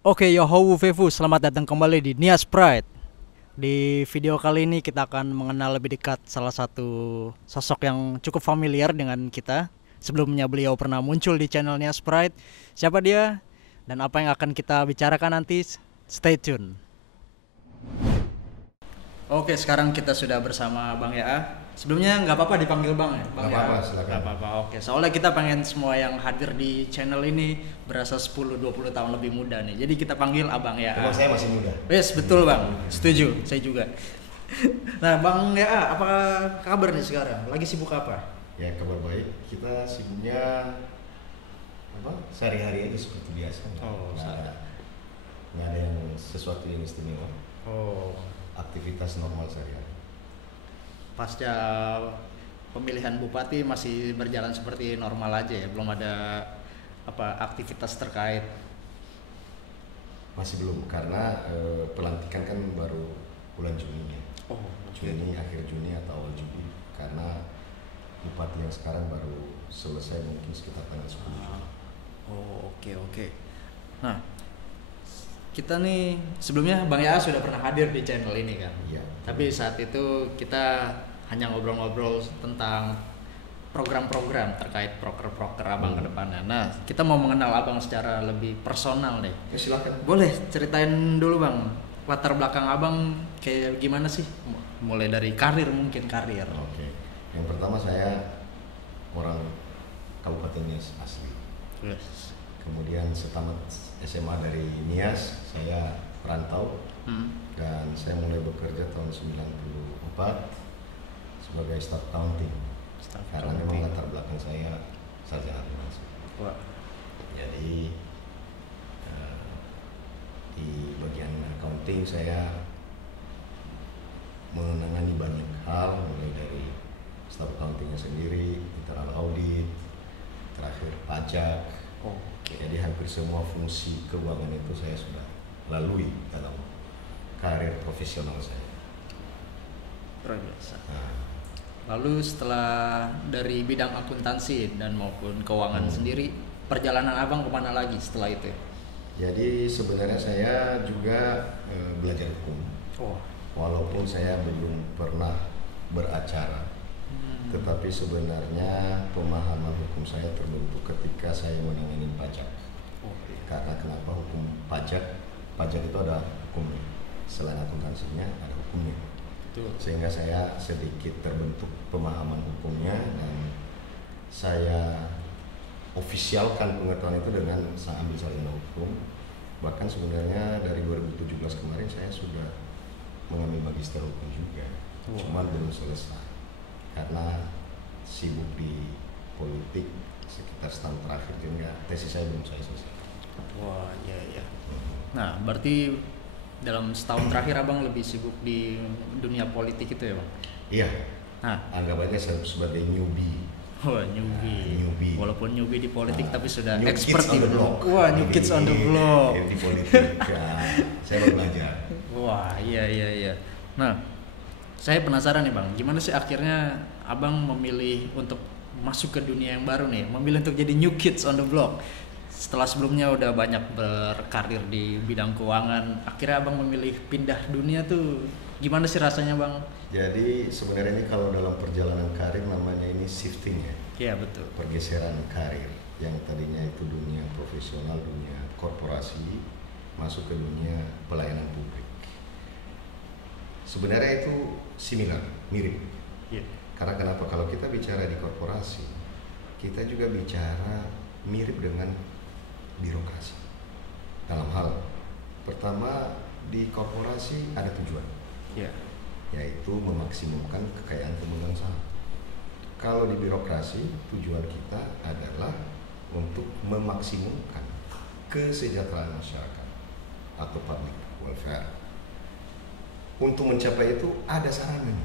Oke, Yohowu Fefu, selamat datang kembali di Nias Pride. Di video kali ini kita akan mengenal lebih dekat salah satu sosok yang cukup familiar dengan kita. Sebelumnya beliau pernah muncul di channel Nias Pride. Siapa dia dan apa yang akan kita bicarakan nanti? Stay tune. Oke, sekarang kita sudah bersama Bang Ya. Sebelumnya nggak apa-apa dipanggil Bang ya? Bang Nggak apa-apa, Ya? silakan. Nggak apa-apa, oke. Soalnya kita pengen semua yang hadir di channel ini berasa 10-20 tahun lebih muda nih. Jadi kita panggil Abang Ya. Emang saya masih muda. Yes, betul Bang. Setuju, saya juga. Nah, Bang Ya, apa kabar nih sekarang? Lagi sibuk apa? Ya, kabar baik. Kita sibuknya apa? Sehari-hari aja seperti biasa. Oh, Nggak ada yang sesuatu yang istimewa. Oh, Aktivitas normal sehari-hari. pasca pemilihan bupati masih berjalan seperti normal aja ya, belum ada apa aktivitas terkait. Masih belum karena pelantikan kan baru bulan Juni ya. Oh, Juni, akhir Juni atau awal Juli. Karena bupati yang sekarang baru selesai mungkin sekitar tanggal 10 Juli. Oh, oke oke. Nah, kita nih sebelumnya Bang Ya sudah pernah hadir di channel ini kan. Iya. Tapi saat itu kita hanya ngobrol-ngobrol tentang program-program terkait proker-proker Abang ke depannya. Nah, kita mau mengenal Abang secara lebih personal nih. Ya, silakan. Boleh ceritain dulu Bang, latar belakang Abang kayak gimana sih? Mulai dari karir mungkin karir. Oke. Yang pertama saya orang Kabupaten Nias asli. Yes. Kemudian setamat SMA dari Nias, saya perantau dan saya mulai bekerja tahun 94 sebagai staff accounting. Staff Karena accounting. memang latar belakang saya sarjana akuntansi. Wah. Jadi di bagian accounting saya menangani banyak hal, mulai dari staff accountingnya sendiri, internal audit, terakhir pajak. Oke. Jadi hampir semua fungsi keuangan itu saya sudah lalui dalam karir profesional saya. Luar biasa. Nah, Lalu setelah dari bidang akuntansi dan maupun keuangan sendiri, perjalanan Abang kemana lagi setelah itu? jadi sebenarnya saya juga belajar hukum, Oh. walaupun saya belum pernah beracara, tetapi sebenarnya pemahaman hukum saya terbentuk ketika saya menangani pajak. Oke. Karena kenapa hukum pajak? Pajak itu ada hukumnya, selain akuntansinya ada hukumnya. Betul. Sehingga saya sedikit terbentuk pemahaman hukumnya dan saya ofisialkan pengetahuan itu dengan saya ambil sarjana hukum. Bahkan sebenarnya dari 2017 kemarin saya sudah mengambil magister hukum juga, cuman belum selesai karena sibuk di politik sekitar setahun terakhir, sehingga tesis saya belum saya selesai. Wah, iya iya. Nah, berarti dalam setahun terakhir Abang lebih sibuk di dunia politik itu ya, Bang? Iya, Nah, anggap aja saya sebagai newbie. wah, newbie. Newbie. Walaupun newbie di politik tapi sudah New expert kids on di the block. Wah, new kids on the block. Di politik. Ya, saya baru belajar. Wah, iya iya iya. Nah, saya penasaran nih Bang, gimana sih akhirnya Abang memilih untuk masuk ke dunia yang baru nih, memilih untuk jadi new kids on the block. Setelah sebelumnya udah banyak berkarir di bidang keuangan, akhirnya Abang memilih pindah dunia tuh. Gimana sih rasanya Bang? Jadi sebenarnya ini kalau dalam perjalanan karir namanya ini shifting ya, Iya betul. pergeseran karir yang tadinya itu dunia profesional, dunia korporasi, masuk ke dunia pelayanan publik. Sebenarnya itu similar, mirip. Iya. Karena kenapa? Kalau kita bicara di korporasi, kita juga bicara mirip dengan birokrasi. Dalam hal pertama, di korporasi ada tujuan, Iya. yaitu memaksimumkan kekayaan pemegang saham. Kalau di birokrasi, tujuan kita adalah untuk memaksimumkan kesejahteraan masyarakat atau public welfare. Untuk mencapai itu ada sarana,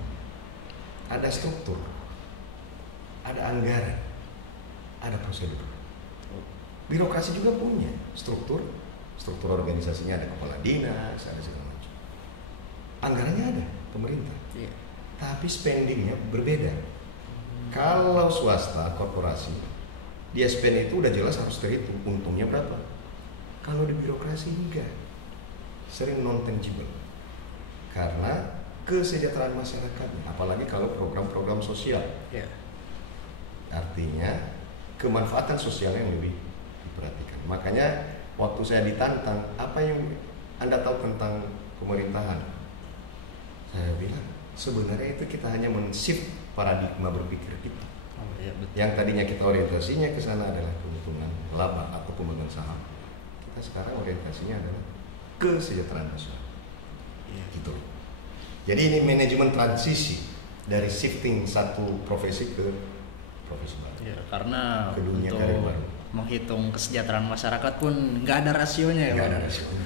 ada struktur, ada anggaran, ada prosedur. Birokrasi juga punya struktur organisasinya, ada kepala dinas, ada segala macam. Anggarannya ada, pemerintah. Iya. Tapi spendingnya berbeda. Kalau swasta, korporasi, dia spend itu udah jelas harus terhitung untungnya berapa. Kalau di birokrasi enggak, sering non tangible karena kesejahteraan masyarakatnya, apalagi kalau program-program sosial. Ya. Artinya kemanfaatan sosial yang lebih diperhatikan. Makanya waktu saya ditantang, apa yang Anda tahu tentang pemerintahan? Saya bilang, sebenarnya itu kita hanya men-shift paradigma berpikir kita. Oh, iya, betul. Yang tadinya kita orientasinya ke sana adalah keuntungan laba atau pemegang saham. Kita sekarang orientasinya adalah kesejahteraan masyarakat. Iya. Gitu. Jadi ini manajemen transisi dari shifting satu profesi ke profesi baru. Ya, karena Ke dunia untuk karir baru. menghitung kesejahteraan masyarakat pun nggak ada rasionya ya, Nggak Bang? ada rasionya.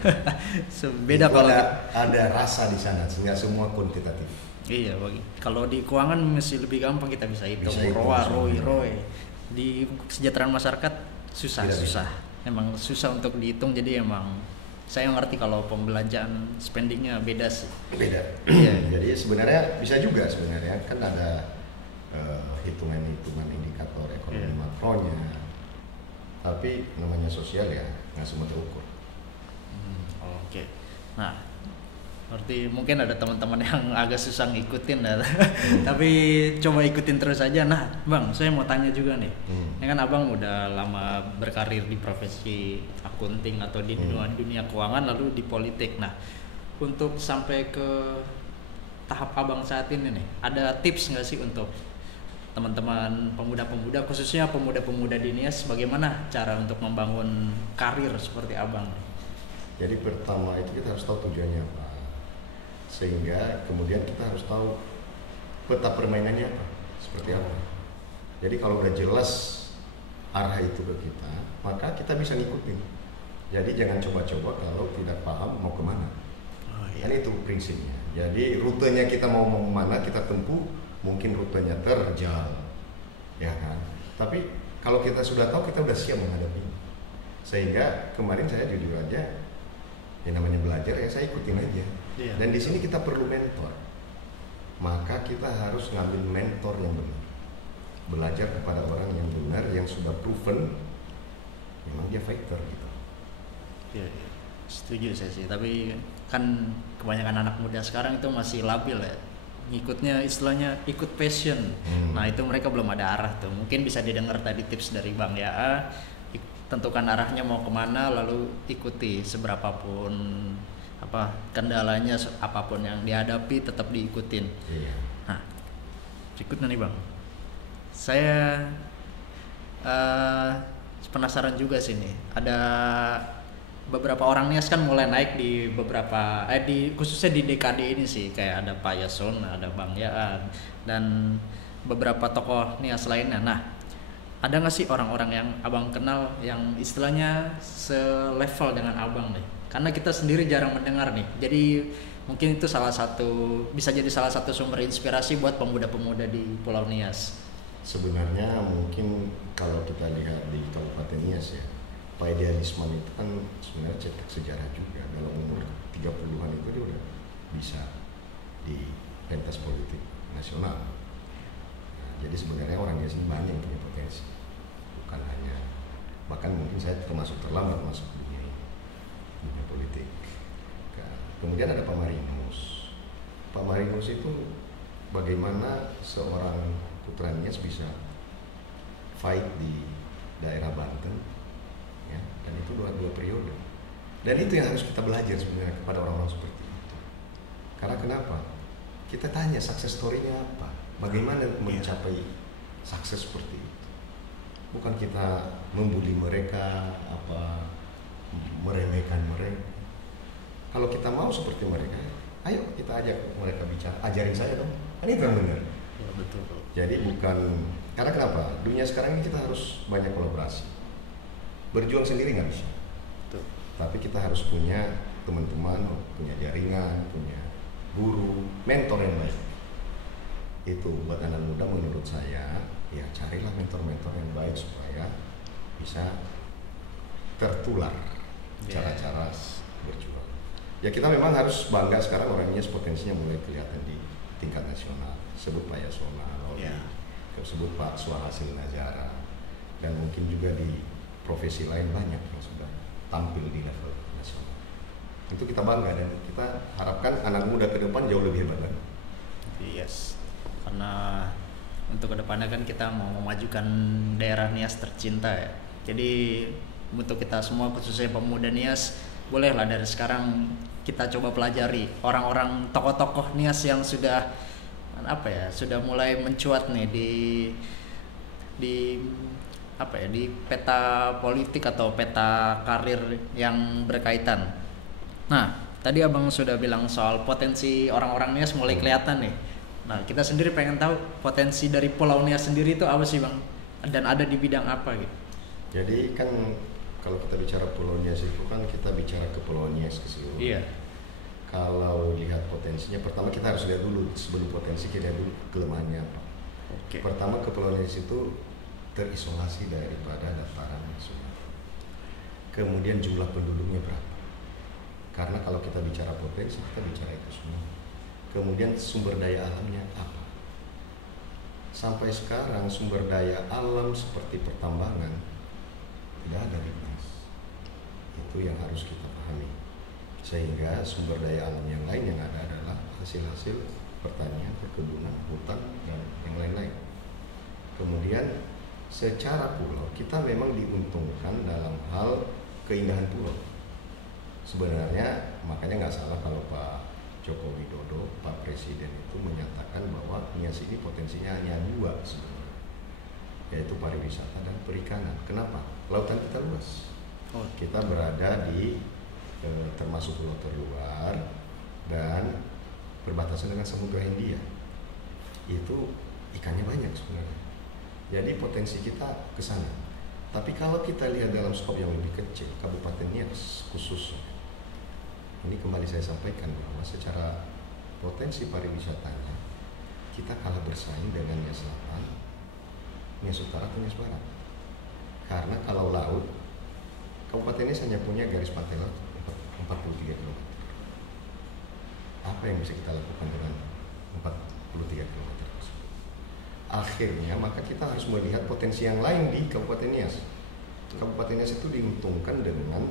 Beda Itu kalau ada rasa di sana, sehingga semua kuantitatif. iya, kalau di keuangan masih lebih gampang, kita bisa hitung Bisa hitung ROA, semuanya. ROI. Di kesejahteraan masyarakat susah. Tidak bisa. Emang susah untuk dihitung, jadi emang saya ngerti kalau pembelanjaan spendingnya beda sih. Beda. Iya. Jadi sebenarnya bisa juga sebenarnya kan ada hitungan-hitungan indikator ekonomi Iya. makronya. Tapi namanya sosial ya nggak semua terukur. Oke. Nah, berarti mungkin ada teman-teman yang agak susah ngikutin ya. Tapi coba ikutin terus aja. Nah, Bang, saya mau tanya juga nih. Ini kan Abang udah lama berkarir di profesi akunting atau di dunia keuangan, lalu di politik. Nah, untuk sampai ke tahap Abang saat ini nih, ada tips nggak sih untuk teman-teman pemuda-pemuda, khususnya pemuda-pemuda di NIAS, bagaimana cara untuk membangun karir seperti Abang? Jadi pertama itu kita harus tahu tujuannya apa, sehingga kemudian kita harus tahu peta permainannya apa, seperti apa. Jadi kalau udah jelas arah itu ke kita, maka kita bisa ngikutin. Jadi jangan coba-coba kalau tidak paham mau kemana. Kan itu prinsipnya. Jadi rutenya kita mau kemana kita tempuh, mungkin rutenya terjal, ya kan. Tapi kalau kita sudah tahu, kita sudah siap menghadapi. Sehingga kemarin saya jujur aja, yang namanya belajar ya saya ikutin aja. Iya. Dan di sini kita perlu mentor. Maka kita harus ngambil mentor yang benar. Belajar kepada orang yang benar, yang sudah proven, memang dia fighter gitu. Iya, setuju saya sih. Tapi kan kebanyakan anak muda sekarang itu masih labil ya. Ngikutnya istilahnya ikut passion. Nah, itu mereka belum ada arah tuh. Mungkin bisa didengar tadi tips dari Bang Ya. Tentukan arahnya mau kemana, lalu ikuti seberapapun apa kendalanya, apapun yang dihadapi tetap diikutin. Iya. Nah, berikutnya nih Bang, saya penasaran juga sih nih. Ada beberapa orang NIAS kan mulai naik di beberapa khususnya di DKD ini sih, kayak ada Pak Yasona, ada Bang Yaan, dan beberapa tokoh NIAS lainnya. Nah, ada nggak sih orang-orang yang Abang kenal yang istilahnya selevel dengan Abang nih? Karena kita sendiri jarang mendengar nih. Jadi mungkin itu bisa jadi salah satu sumber inspirasi buat pemuda-pemuda di Pulau Nias. Sebenarnya mungkin kalau kita lihat di Kabupaten Nias ya, Pak Edi Alisman itu kan sebenarnya cetak sejarah juga. Dalam umur 30-an itu dia udah bisa di pentas politik nasional. Nah, jadi sebenarnya orang Nias ini banyak yang punya potensi, bukan hanya, bahkan mungkin saya termasuk terlambat masuk dunia politik. Nah, kemudian ada Pak Marinus. Pak Marinus itu bagaimana seorang putra Nias bisa fight di daerah Banten, ya, dan itu dua periode. Dan itu yang harus kita belajar sebenarnya kepada orang-orang seperti itu. Karena kenapa? Kita tanya success story-nya apa? Bagaimana mencapai sukses seperti itu? Bukan kita membuli mereka, meremehkan mereka. Kalau kita mau seperti mereka, ayo kita ajak mereka bicara, ajarin saya dong. Kan itu yang benar. Ya, betul. Jadi bukan, karena kenapa? Dunia sekarang ini kita harus banyak kolaborasi. Berjuang sendiri nggak bisa. Betul. Tapi kita harus punya teman-teman, punya jaringan, punya guru, mentor yang baik. Itu buat anak muda menurut saya, ya carilah mentor-mentor yang baik supaya bisa tertular cara-cara berjuang. Ya kita memang harus bangga sekarang orangnya potensinya mulai kelihatan di tingkat nasional. Sebut Pak Yasona, sebut Pak Suhasil Nazara, dan mungkin juga di profesi lain banyak yang sudah tampil di level nasional. Itu kita bangga dan kita harapkan anak muda ke depan jauh lebih hebat lagi. Yes, karena untuk kedepannya kan kita mau memajukan daerah Nias tercinta ya. Jadi untuk kita semua khususnya pemuda Nias, bolehlah dari sekarang kita coba pelajari orang-orang tokoh-tokoh Nias yang sudah sudah mulai mencuat nih di di peta politik atau peta karir yang berkaitan. Nah, tadi abang sudah bilang soal potensi orang-orang Nias mulai kelihatan nih. Nah, kita sendiri pengen tahu potensi dari Pulau Nias sendiri itu apa sih bang? Dan ada di bidang apa gitu? Jadi kan kalau kita bicara Pulau Nias itu kan kita bicara Kepulauan Nias keseluruhan. Iya. Kalau lihat potensinya, pertama kita harus lihat dulu sebelum potensi kita lihat dulu kelemahannya apa. Oke. Pertama Kepulauan Nias itu terisolasi daripada dataran sungai. Kemudian jumlah penduduknya berapa? Karena kalau kita bicara potensi kita bicara itu semua. Kemudian sumber daya alamnya apa? Sampai sekarang sumber daya alam seperti pertambangan tidak ada di Nias. Itu yang harus kita pahami. Sehingga sumber daya alam yang lain yang ada adalah hasil-hasil pertanian, perkebunan, hutan, dan yang lain-lain. Kemudian secara pulau kita memang diuntungkan dalam hal keindahan pulau. Sebenarnya makanya nggak salah kalau Pak Joko Widodo, Pak Presiden itu menyatakan bahwa Nias ini potensinya hanya dua sebenarnya, yaitu pariwisata dan perikanan. Kenapa? Lautan kita luas. Kita berada di termasuk pulau terluar dan berbatasan dengan Samudra Hindia. Itu ikannya banyak sebenarnya. Jadi potensi kita ke sana. Tapi kalau kita lihat dalam skop yang lebih kecil, Kabupaten Nias khususnya, ini kembali saya sampaikan bahwa secara potensi pariwisatanya kita kalah bersaing dengan Nias Selatan, Nias Utara atau Nias Barat. Karena kalau laut, Kabupaten Nias hanya punya garis pantai laut 43 km. Apa yang bisa kita lakukan dengan 43 km? Akhirnya maka kita harus melihat potensi yang lain di Kabupaten Nias. Kabupaten Nias itu diuntungkan dengan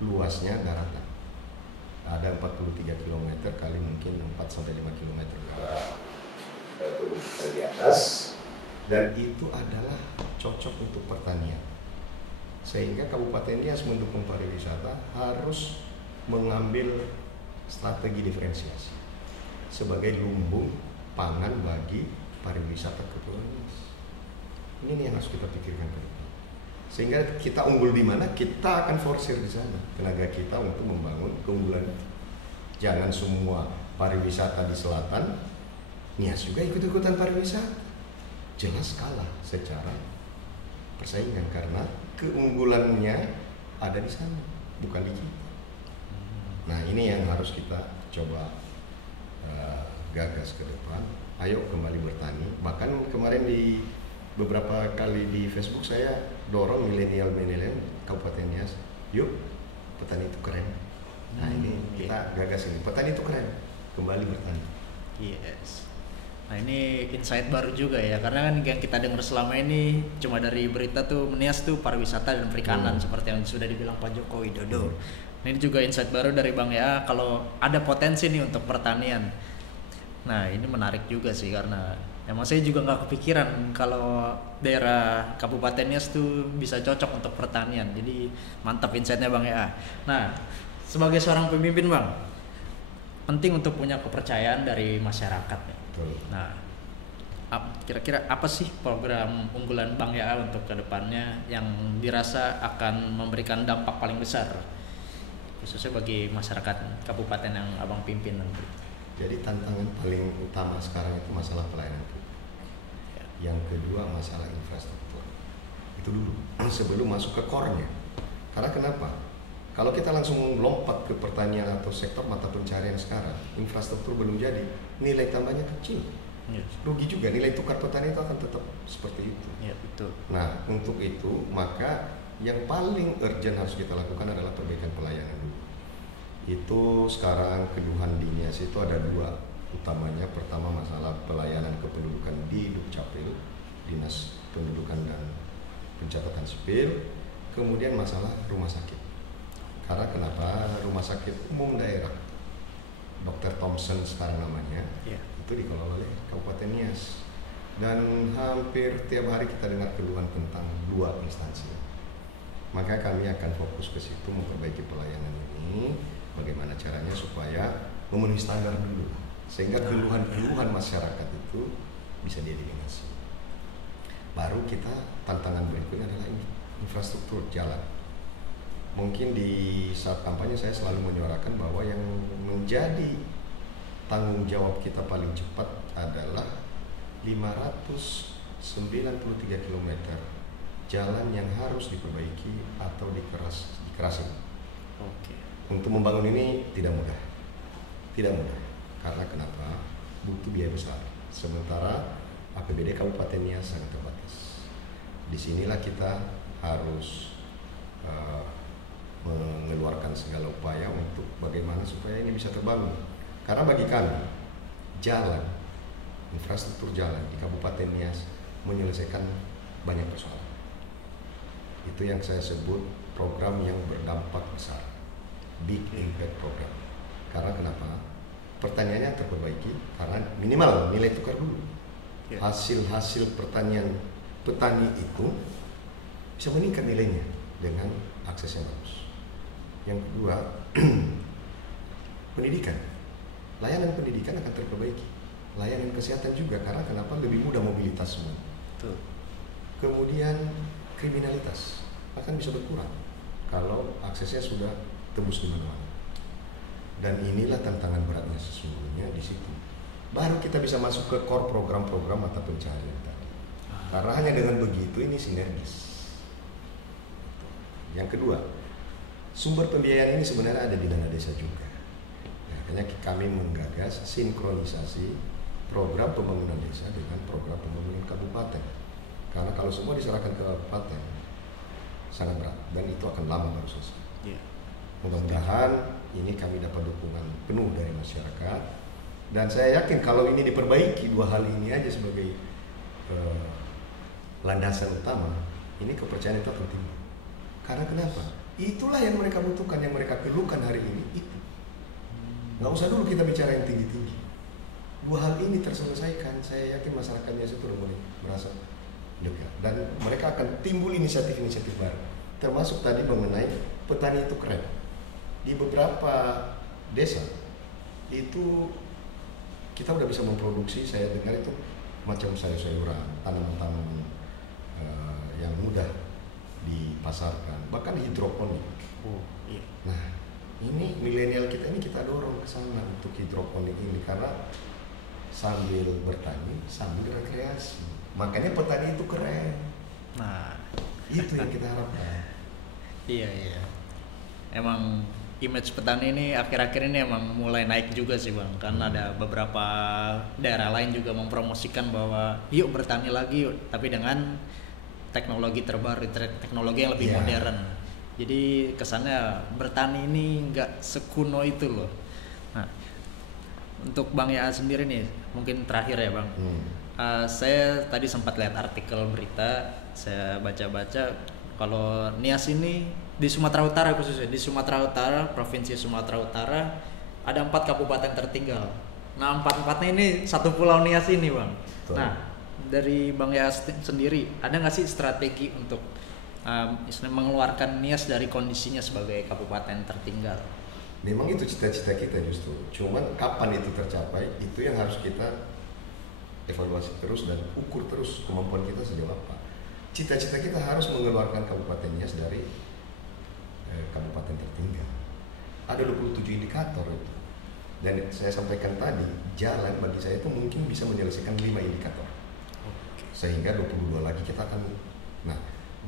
luasnya daratan. Ada 43 km kali mungkin 4-5 km di atas, dan itu adalah cocok untuk pertanian. Sehingga Kabupaten Nias mendukung pariwisata harus mengambil strategi diferensiasi sebagai lumbung pangan bagi pariwisata Kepulauan Nias. Ini nih yang harus kita pikirkan ke depan. Sehingga kita unggul di mana, kita akan forsir di sana tenaga kita untuk membangun keunggulan itu. Jangan semua pariwisata di selatan, Nias juga ikut-ikutan pariwisata. Jelas kalah secara persaingan karena keunggulannya ada di sana, bukan di kita. Nah ini yang harus kita coba gagas ke depan. Ayo kembali bertani. Bahkan kemarin di beberapa kali di Facebook saya dorong milenial Kabupaten Nias, yuk petani itu keren. Nah ini kita gagas ini, petani itu keren, kembali bertani. Yes. Nah ini insight baru juga ya, karena kan yang kita dengar selama ini cuma dari berita tuh Nias tuh pariwisata dan perikanan seperti yang sudah dibilang Pak Joko Widodo. Nah, ini juga insight baru dari Bang Ya kalau ada potensi nih untuk pertanian. Nah ini menarik juga sih karena emang saya juga nggak kepikiran kalau daerah Kabupaten Nias tuh bisa cocok untuk pertanian. Jadi mantap insightnya Bang Ya. Nah sebagai seorang pemimpin Bang, penting untuk punya kepercayaan dari masyarakat ya. Nah, kira-kira apa sih program unggulan Bang Ya untuk kedepannya yang dirasa akan memberikan dampak paling besar khususnya bagi masyarakat kabupaten yang Abang pimpin nanti? Jadi tantangan paling utama sekarang itu masalah pelayanan publik. Yang kedua masalah infrastruktur. Itu dulu sebelum masuk ke core-nya. Karena kenapa? Kalau kita langsung lompat ke pertanian atau sektor mata pencarian sekarang, infrastruktur belum jadi, nilai tambahnya kecil. Rugi juga, nilai tukar petani itu akan tetap seperti itu. Ya, betul. Nah, untuk itu maka yang paling urgent harus kita lakukan adalah perbaikan pelayanan dulu. Itu sekarang keluhan di Nias itu ada dua utamanya. Pertama masalah pelayanan kependudukan di Dukcapil, Dinas Pendudukan dan Pencatatan Sipil. Kemudian masalah rumah sakit. Karena kenapa? Rumah sakit umum daerah Dr. Thompson sekarang namanya, itu dikelola oleh Kabupaten Nias. Dan hampir tiap hari kita dengar keluhan tentang dua instansi. Maka kami akan fokus ke situ memperbaiki pelayanan ini, bagaimana caranya supaya memenuhi standar dulu, sehingga keluhan-keluhan masyarakat itu bisa dieliminasi. Baru kita tantangan berikutnya adalah infrastruktur jalan. Mungkin di saat kampanye saya selalu menyuarakan bahwa yang menjadi tanggung jawab kita paling cepat adalah 593 km jalan yang harus diperbaiki atau dikerasin. Untuk membangun ini tidak mudah, karena kenapa? Butuh biaya besar. Sementara APBD Kabupaten Nias sangat terbatas. Disinilah kita harus mengeluarkan segala upaya untuk bagaimana supaya ini bisa terbangun. Karena bagi kami, jalan, infrastruktur jalan di Kabupaten Nias menyelesaikan banyak persoalan. Itu yang saya sebut program yang berdampak besar, big impact program. Karena kenapa? Pertaniannya terperbaiki karena minimal nilai tukar dulu. Hasil pertanian petani itu bisa meningkat nilainya dengan akses yang bagus. Yang kedua, pendidikan. Layanan pendidikan akan terperbaiki. Layanan kesehatan juga, karena kenapa? Lebih mudah mobilitas semua. Kemudian kriminalitas akan bisa berkurang kalau aksesnya sudah tembus di mana-mana. Dan inilah tantangan beratnya sesungguhnya di situ. Baru kita bisa masuk ke core program-program mata pencaharian tadi. Karena hanya dengan begitu ini sinergis. Yang kedua, sumber pembiayaan ini sebenarnya ada di dana desa juga. Makanya kami menggagas sinkronisasi program pembangunan desa dengan program pembangunan kabupaten. Karena kalau semua diserahkan ke kabupaten sangat berat dan itu akan lama baru selesai. Mudah-mudahan ini kami dapat dukungan penuh dari masyarakat, dan saya yakin kalau ini diperbaiki, dua hal ini aja sebagai landasan utama, ini kepercayaan itu akan tinggi. Karena kenapa? Itulah yang mereka butuhkan, yang mereka keluhkan hari ini itu. Nggak usah dulu kita bicara yang tinggi-tinggi. Dua hal ini terselesaikan, saya yakin masyarakatnya itu sudah mulai merasa dekat. Dan mereka akan timbul inisiatif-inisiatif baru. Termasuk tadi mengenai petani itu keren. Di beberapa desa itu kita udah bisa memproduksi, saya dengar itu macam sayur-sayuran, tanaman-tanaman yang mudah dipasarkan, bahkan hidroponik. Nah, ini milenial kita ini kita dorong ke sana untuk hidroponik ini, karena sambil bertani sambil rekreasi. Makanya petani itu keren. Nah, itu yang kita harapkan. Iya. Emang image petani ini akhir-akhir ini emang mulai naik juga sih Bang. Kan ada beberapa daerah lain juga mempromosikan bahwa yuk bertani lagi yuk, tapi dengan teknologi terbaru, teknologi yang lebih modern. Jadi kesannya bertani ini nggak sekuno itu loh. Nah, untuk Bang Ya sendiri nih, mungkin terakhir ya Bang. Saya tadi sempat lihat artikel berita, saya baca-baca kalau Nias ini di Sumatera Utara, khususnya di Sumatera Utara, Provinsi Sumatera Utara ada 4 kabupaten tertinggal. Nah, 4-4-nya ini satu pulau Nias ini Bang. Betul. Nah, dari Bang Ya sendiri ada nggak sih strategi untuk mengeluarkan Nias dari kondisinya sebagai kabupaten tertinggal? Memang itu cita-cita kita justru. Cuman kapan itu tercapai, itu yang harus kita evaluasi terus dan ukur terus kemampuan kita sejauh apa. Cita-cita kita harus mengeluarkan Kabupaten Nias dari kabupaten tertinggal. Ada 27 indikator itu. Dan saya sampaikan tadi, jalan bagi saya itu mungkin bisa menyelesaikan 5 indikator. Sehingga 22 lagi kita akan. Nah,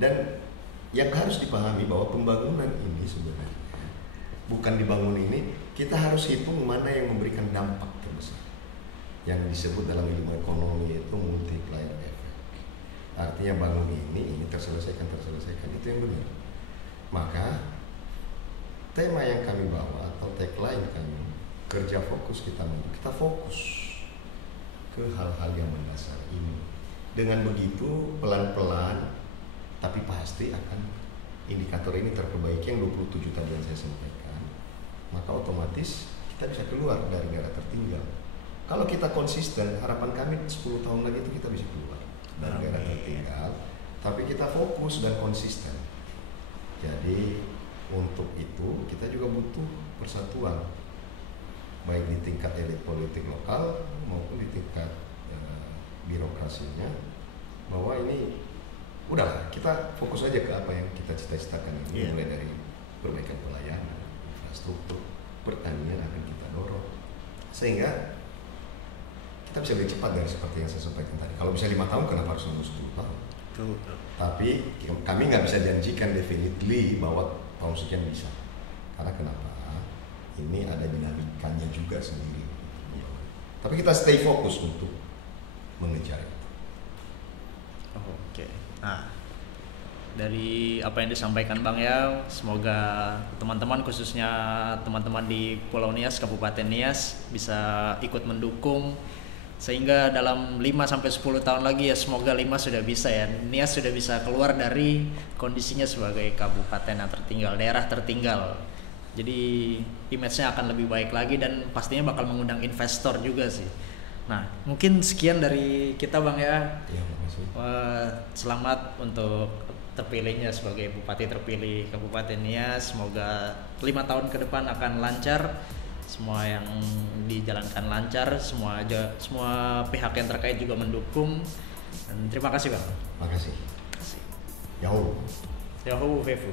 dan yang harus dipahami bahwa pembangunan ini sebenarnya bukan dibangun ini, kita harus hitung mana yang memberikan dampak terbesar. Yang disebut dalam ilmu ekonomi itu multiplier effect. Artinya bangun ini terselesaikan, itu yang benar. Maka tema yang kami bawa atau tagline kami, kerja fokus, kita fokus ke hal-hal yang mendasar ini. Dengan begitu pelan-pelan tapi pasti akan indikator ini terperbaiki yang 27 tadi yang saya sampaikan, maka otomatis kita bisa keluar dari daerah tertinggal. Kalau kita konsisten, harapan kami 10 tahun lagi itu kita bisa keluar dari daerah tertinggal, tapi kita fokus dan konsisten. Jadi untuk itu kita juga butuh persatuan, baik di tingkat elit politik lokal maupun di tingkat birokrasinya, bahwa ini udahlah kita fokus aja ke apa yang kita cita-citakan ini, mulai dari perbaikan pelayanan, infrastruktur, pertanian akan kita dorong sehingga kita bisa lebih cepat dari seperti yang saya sampaikan tadi. Kalau bisa 5 tahun, kenapa harus nunggu 10 tahun? Tapi kami nggak bisa janjikan definitely bahwa tahun sekian bisa. Karena kenapa? Ini ada dinamikanya juga sendiri. Tapi kita stay fokus untuk mengejar itu. Oke. Nah, dari apa yang disampaikan Bang ya, semoga teman-teman, khususnya teman-teman di Pulau Nias, Kabupaten Nias, bisa ikut mendukung sehingga dalam 5-10 tahun lagi ya, semoga 5 sudah bisa ya, Nias sudah bisa keluar dari kondisinya sebagai kabupaten yang tertinggal, daerah tertinggal. Jadi image-nya akan lebih baik lagi dan pastinya bakal mengundang investor juga sih. Nah, mungkin sekian dari kita Bang ya. Selamat untuk terpilihnya sebagai Bupati terpilih Kabupaten Nias. Semoga 5 tahun ke depan akan lancar, semua yang dijalankan lancar, semua pihak yang terkait juga mendukung. Dan terima kasih Bang. Terima kasih. Yahoo Vefu.